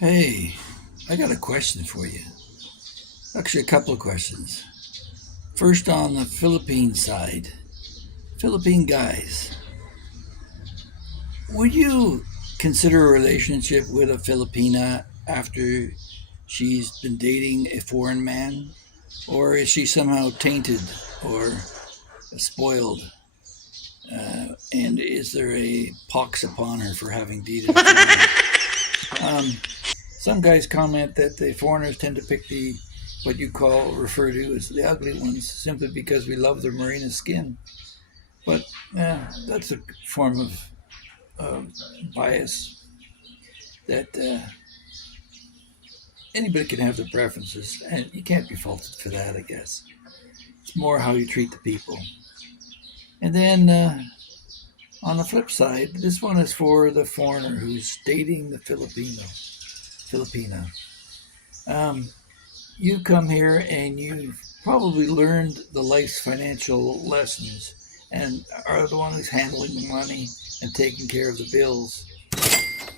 Hey, I got a question for you. Actually, a couple of questions. First, on the Philippine side, Philippine guys, would you consider a relationship with a Filipina after she's been dating a foreign man? Or is she somehow tainted or spoiled? And is there a pox upon her for having dated a foreigner? Some guys comment that the foreigners tend to pick the what you call refer to as the ugly ones simply because we love their merino skin. But that's a form of uh, bias that anybody can have their preferences, and you can't be faulted for that. I guess it's more how you treat the people. And then on the flip side, this one is for the foreigner who's dating the Filipino. Um, you come here and you've probably learned the life's financial lessons and are the one who's handling the money and taking care of the bills.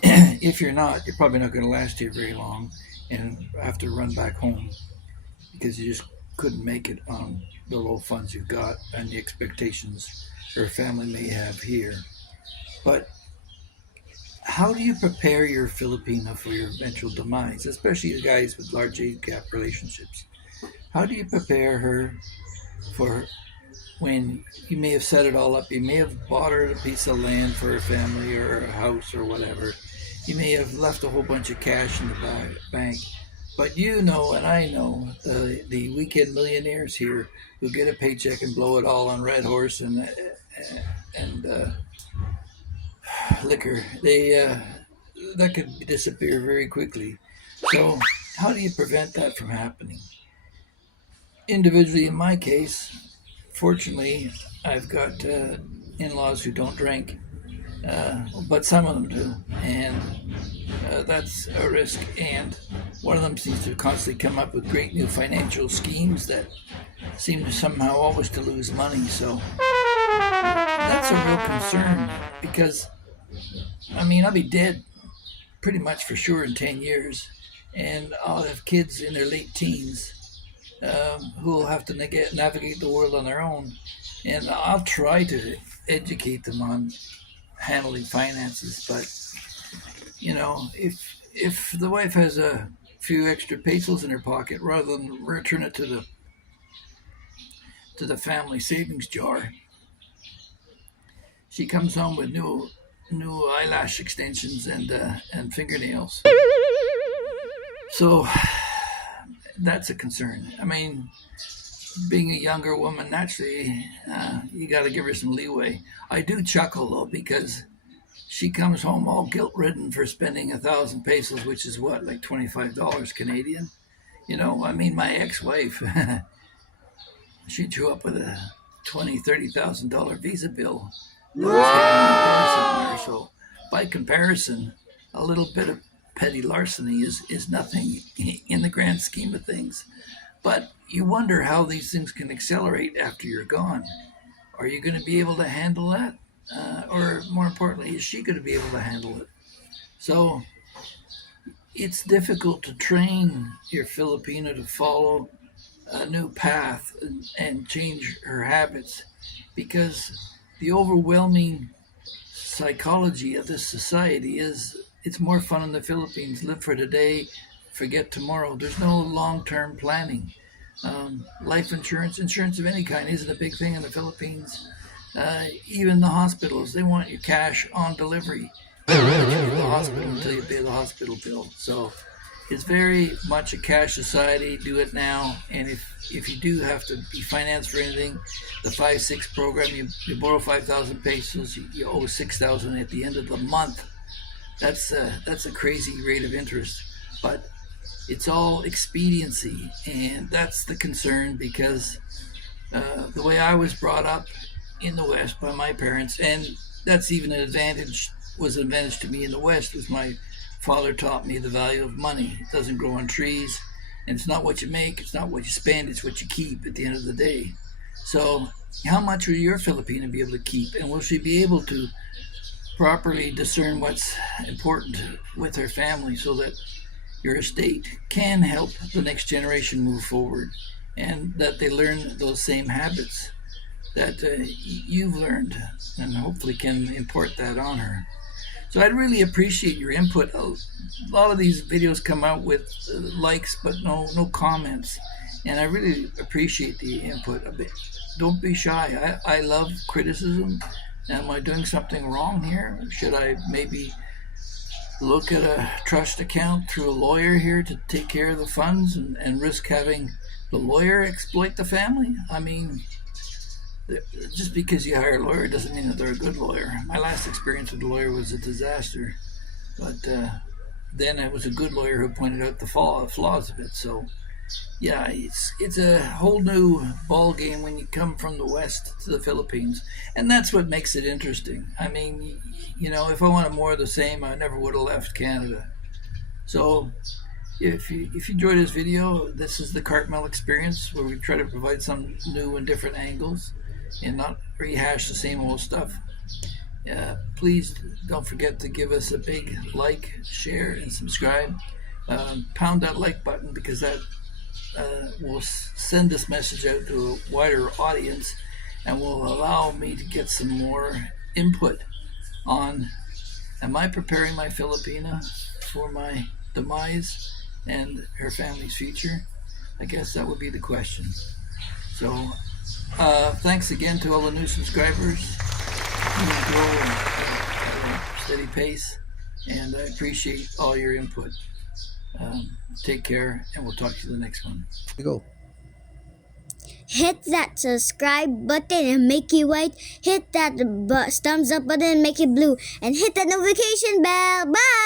If you're not, you're probably not going to last here very long and have to run back home because you just couldn't make it on the low funds you've got and the expectations your family may have here. But how do you prepare your Filipino for your eventual demise, especially the guys with large age gap relationships? How do you prepare her for when you may have set it all up? You may have bought her a piece of land for her family or a house or whatever. You may have left a whole bunch of cash in the bank. But you know, and I know, the weekend millionaires here who get a paycheck and blow it all on Red Horse and liquor, that could disappear very quickly. So, how do you prevent that from happening? Individually, in my case, fortunately, I've got in-laws who don't drink, but some of them do, and that's a risk. And one of them seems to constantly come up with great new financial schemes that seem to somehow always to lose money. So that's a real concern because I mean I'll be dead pretty much for sure in 10 years, and I'll have kids in their late teens who will have to navigate the world on their own. And I'll try to educate them on handling finances, but if the wife has a few extra pesos in her pocket, rather than return it to the family savings jar, she comes home with new eyelash extensions and fingernails. So that's a concern. I mean, being a younger woman, naturally, you got to give her some leeway. I do chuckle though because she comes home all guilt ridden for spending 1,000 pesos, which is what, like $25 Canadian. I mean, my ex-wife, she drew up with a $20,000, $30,000 visa bill that was hidden in a drawer somewhere. So, by comparison, a little bit of petty larceny is nothing in the grand scheme of things. But you wonder how these things can accelerate after you're gone. Are you going to be able to handle that? Or more importantly, is she going to be able to handle it? So it's difficult to train your Filipino to follow a new path and change her habits because the overwhelming psychology of this society is it's more fun in the Philippines. Live for today, forget tomorrow. There's no long-term planning. Life insurance of any kind isn't a big thing in the Philippines. Even the hospitals, they want your cash on delivery. They won't let you go to the hospital until you pay the hospital bill. So it's very much a cash society. Do it now. And if you do have to be financed for anything, the 5-6 program, you borrow 5,000 pesos, you owe 6,000 at the end of the month. That's a crazy rate of interest. But it's all expediency, and that's the concern because the way I was brought up in the West by my parents, and that's even was an advantage to me in the West, was my father taught me the value of money. It doesn't grow on trees, and it's not what you make, it's not what you spend, it's what you keep at the end of the day. So how much will your Filipina be able to keep, and will she be able to properly discern what's important with her family so that your estate can help the next generation move forward, and that they learn those same habits that you've learned, and hopefully can import that on her. So I'd really appreciate your input. A lot of these videos come out with likes, but no comments, and I really appreciate the input a bit. Don't be shy. I love criticism. Am I doing something wrong here? Should I maybe look at a trust account through a lawyer here to take care of the funds, and risk having the lawyer exploit the family? I mean, just because you hire a lawyer doesn't mean that they're a good lawyer. My last experience with a lawyer was a disaster, but then it was a good lawyer who pointed out the flaws of it. So yeah, it's a whole new ball game when you come from the West to the Philippines, and that's what makes it interesting. I mean, if I wanted more of the same, I never would have left Canada. So if you enjoyed this video, this is the Cartmel experience, where we try to provide some new and different angles and not rehash the same old stuff. Please don't forget to give us a big like, share, and subscribe. Pound that like button, because that will send this message out to a wider audience, and will allow me to get some more input on, am I preparing my Filipina for my demise and her family's future? I guess that would be the question. So thanks again to all the new subscribers. You grow at a steady pace, and I appreciate all your input. Take care, and we'll talk to you the next one. Go. Hit that subscribe button and make it white. Hit that thumbs up button and make it blue. And hit that notification bell. Bye!